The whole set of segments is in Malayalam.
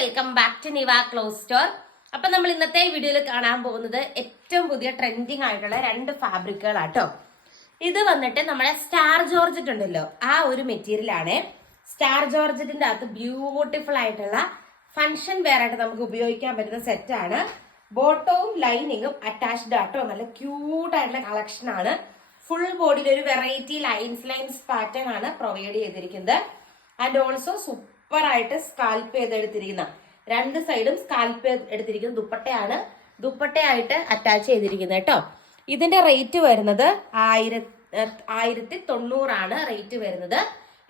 Welcome back to Niva cloth store. അപ്പൊ നമ്മൾ ഇന്നത്തെ വീഡിയോയിൽ കാണാൻ പോകുന്നത് ഏറ്റവും പുതിയ ട്രെൻഡിങ് ആയിട്ടുള്ള രണ്ട് ഫാബ്രിക്കുകളാട്ടോ. ഇത് വന്നിട്ട് നമ്മുടെ സ്റ്റാർ ജോർജറ്റ് ഉണ്ടല്ലോ, ആ ഒരു മെറ്റീരിയൽ ആണ്. സ്റ്റാർ ജോർജറ്റിന്റെ അകത്ത് ബ്യൂട്ടിഫുൾ ആയിട്ടുള്ള ഫംഗ്ഷൻ വെയർ ആയിട്ട് നമുക്ക് ഉപയോഗിക്കാൻ പറ്റുന്ന സെറ്റാണ്. ബോട്ടവും ലൈനിങ്ങും അറ്റാച്ച്ഡ് ആട്ടോ. നല്ല ക്യൂട്ട് ആയിട്ടുള്ള കളക്ഷൻ ആണ്. ഫുൾ ബോഡിയിൽ ഒരു വെറൈറ്റി ലൈൻസ് പാറ്റേൺ ആണ് പ്രൊവൈഡ് ചെയ്തിരിക്കുന്നത്. ആൻഡ് ഓൾസോ സൂപ്പർ ആയിട്ട് സ്കാൽപ്പ് ചെയ്തെടുത്തിരിക്കുന്ന രണ്ട് സൈഡും സ്കാൽപ്പ് എടുത്തിരിക്കുന്ന ദുപ്പട്ടയാണ്. ദുപ്പട്ടയായിട്ട് അറ്റാച്ച് ചെയ്തിരിക്കുന്നത് കേട്ടോ. ഇതിന്റെ റേറ്റ് വരുന്നത് 1090 റേറ്റ് വരുന്നത്.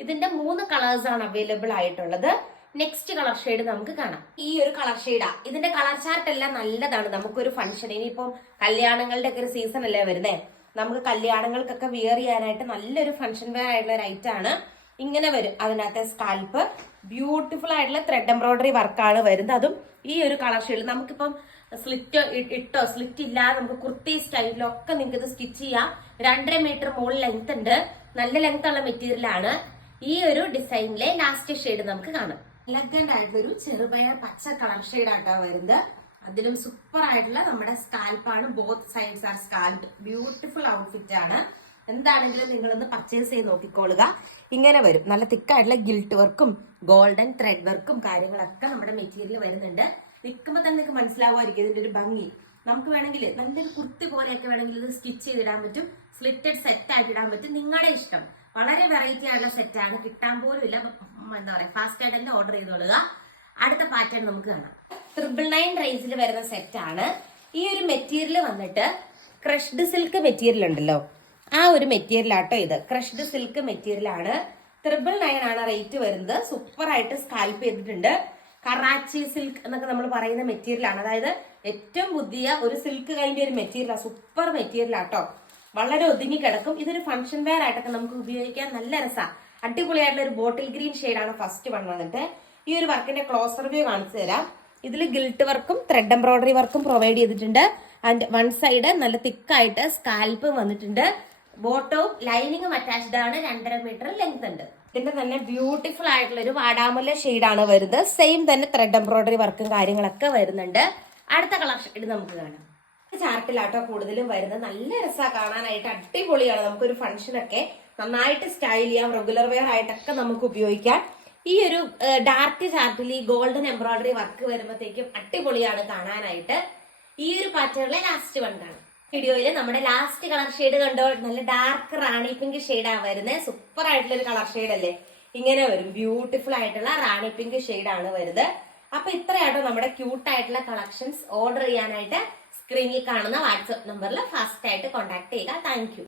ഇതിന്റെ 3 കളേഴ്സ് ആണ് അവൈലബിൾ ആയിട്ടുള്ളത്. നെക്സ്റ്റ് കളർ ഷെയ്ഡ് നമുക്ക് കാണാം. ഈ ഒരു കളർ ഷെയ്ഡാ. ഇതിന്റെ കളർ ചാർട്ട് എല്ലാം നല്ലതാണ്. നമുക്കൊരു ഫംഗ്ഷൻ, ഇനിയിപ്പം കല്യാണങ്ങളുടെ ഒക്കെ ഒരു സീസൺ അല്ലേ വരുന്നേ, നമുക്ക് കല്യാണങ്ങൾക്കൊക്കെ വിയർ ചെയ്യാനായിട്ട് നല്ലൊരു ഫംഗ്ഷൻ വെയർ ആയിട്ടുള്ള ഒരു ഐറ്റം ആണ്. ഇങ്ങനെ വരും. അതിനകത്തെ സ്കാൽപ്പ് ബ്യൂട്ടിഫുൾ ആയിട്ടുള്ള ത്രെഡ് എംബ്രോയിഡറി വർക്കാണ് വരുന്നത്. അതും ഈ ഒരു കളർ ഷെയ്ഡിൽ നമുക്കിപ്പം സ്ലിറ്റ് ഇട്ടോ സ്ലിറ്റ് ഇല്ലാതെ നമുക്ക് കുർത്തി സ്റ്റൈലിലൊക്കെ നിങ്ങൾക്ക് ഇത് സ്റ്റിച്ച് ചെയ്യാം. 2.5 മീറ്റർ മുകളിൽ ലെങ്ത് ഉണ്ട്. നല്ല ലെങ്ത് ഉള്ള മെറ്റീരിയൽ ആണ്. ഈ ഒരു ഡിസൈനിലെ ലാസ്റ്റ് ഷെയ്ഡ് നമുക്ക് കാണാം. എലഗന്റ് ആയിട്ടുള്ളൊരു ചെറുപയർ പച്ച കളർ ഷെയ്ഡ് ആയിട്ടാ വരുന്നത്. അതിലും സൂപ്പർ ആയിട്ടുള്ള നമ്മുടെ സ്കാൽപ്പാണ്. Both sides are scalp. Beautiful outfit ആണ്. എന്താണെങ്കിലും നിങ്ങളൊന്ന് പർച്ചേസ് ചെയ്ത് നോക്കിക്കോളുക. ഇങ്ങനെ വരും. നല്ല തിക്കായിട്ടുള്ള ഗിൽട്ട് വർക്കും ഗോൾഡൻ ത്രെഡ് വർക്കും കാര്യങ്ങളൊക്കെ നമ്മുടെ മെറ്റീരിയൽ വരുന്നുണ്ട്. നിൽക്കുമ്പോൾ തന്നെ നിങ്ങൾക്ക് മനസ്സിലാവുമായിരിക്കും ഇതിന്റെ ഒരു ഭംഗി. നമുക്ക് വേണമെങ്കിൽ നല്ലൊരു കുർത്തി പോലെയൊക്കെ വേണമെങ്കിൽ ഇത് സ്റ്റിച്ച് ചെയ്തിടാൻ പറ്റും. സ്ലിറ്റഡ് സെറ്റ് ആയിട്ട് ഇടാൻ പറ്റും. നിങ്ങളുടെ ഇഷ്ടം. വളരെ വെറൈറ്റി ആയിട്ടുള്ള സെറ്റാണ്. കിട്ടാൻ പോലും ഇല്ല. എന്താ പറയാ, ഫാസ്റ്റ് ആയിട്ട് തന്നെ ഓർഡർ ചെയ്തോളുക. അടുത്ത പാറ്റേൺ നമുക്ക് കാണാം. 999 റേഞ്ചിൽ വരുന്ന സെറ്റാണ്. ഈ ഒരു മെറ്റീരിയൽ വന്നിട്ട് ക്രഷ്ഡ് സിൽക്ക് മെറ്റീരിയൽ ഉണ്ടല്ലോ, ആ ഒരു മെറ്റീരിയൽ ആട്ടോ ഇത്. ക്രഷ്ഡ് സിൽക്ക് മെറ്റീരിയൽ ആണ്. 999 ആണ് റേറ്റ് വരുന്നത്. സൂപ്പർ ആയിട്ട് സ്കാൽപ്പ് ചെയ്തിട്ടുണ്ട്. കറാച്ചി സിൽക്ക് എന്നൊക്കെ നമ്മൾ പറയുന്ന മെറ്റീരിയൽ ആണ്. അതായത് ഏറ്റവും പുതിയ ഒരു സിൽക്ക് കഴിഞ്ഞ ഒരു മെറ്റീരിയൽ. സൂപ്പർ മെറ്റീരിയൽ ആട്ടോ. വളരെ ഒതുങ്ങി കിടക്കും. ഇതൊരു ഫംഗ്ഷൻ വെയർ ആയിട്ടൊക്കെ നമുക്ക് ഉപയോഗിക്കാൻ നല്ല രസമാണ്. അടിപൊളിയായിട്ടുള്ള ഒരു ബോട്ടിൽ ഗ്രീൻ ഷെയ്ഡാണ് ഫസ്റ്റ് വന്നിട്ട്. ഈ ഒരു വർക്കിന്റെ ക്ലോസർ വ്യൂ കാണിച്ചു തരാം. ഇതിൽ ഗിൽട്ട് വർക്കും ത്രെഡ് എംബ്രോയിഡറി വർക്കും പ്രൊവൈഡ് ചെയ്തിട്ടുണ്ട്. ആൻഡ് വൺ സൈഡ് നല്ല തിക്കായിട്ട് സ്കാൽപ്പും വന്നിട്ടുണ്ട്. ബോട്ടവും ലൈനിങ്ങും അറ്റാച്ച്ഡ് ആണ്. 2.5 മീറ്റർ ലെങ്ത് ഉണ്ട്. ഇതിന്റെ തന്നെ ബ്യൂട്ടിഫുൾ ആയിട്ടുള്ള ഒരു വാടാമുല്ല ഷെയ്ഡാണ് വരുന്നത്. സെയിം തന്നെ ത്രെഡ് എംബ്രോയിഡറി വർക്കും കാര്യങ്ങളൊക്കെ വരുന്നുണ്ട്. അടുത്ത കളർ ഷെയ്ഡ് നമുക്ക് കാണാം. ചാർട്ടിലാട്ടോ കൂടുതലും വരുന്നത്. നല്ല രസമാണ് കാണാനായിട്ട്. അടിപൊളിയാണ്. നമുക്കൊരു ഫംഗ്ഷനൊക്കെ നന്നായിട്ട് സ്റ്റൈൽ ചെയ്യാം. റെഗുലർ വെയർ ആയിട്ടൊക്കെ നമുക്ക് ഉപയോഗിക്കാം. ഈ ഒരു ഡാർക്ക് ചാർട്ടിൽ ഈ ഗോൾഡൻ എംബ്രോയിഡറി വർക്ക് വരുമ്പോഴത്തേക്കും അടിപൊളിയാണ് കാണാനായിട്ട്. ഈ ഒരു പാറ്റേണിലെ ലാസ്റ്റ് വൺ കാണാം. വീഡിയോയില് നമ്മുടെ ലാസ്റ്റ് കളർ ഷെയ്ഡ് കണ്ടോ. നല്ല ഡാർക്ക് റാണി പിങ്ക് ഷെയ്ഡാണ് വരുന്നത്. സൂപ്പർ ആയിട്ടുള്ള ഒരു കളർ ഷെയ്ഡ് അല്ലേ. ഇങ്ങനെ വരും. ബ്യൂട്ടിഫുൾ ആയിട്ടുള്ള റാണി പിങ്ക് ഷെയ്ഡാണ് വരുന്നത്. അപ്പൊ ഇത്രയാട്ടോ നമ്മുടെ ക്യൂട്ട് ആയിട്ടുള്ള കളക്ഷൻസ്. ഓർഡർ ചെയ്യാനായിട്ട് സ്ക്രീനിൽ കാണുന്ന വാട്സ്ആപ്പ് നമ്പറിൽ ഫാസ്റ്റ് ആയിട്ട് കോൺടാക്ട് ചെയ്യുക. Thank you.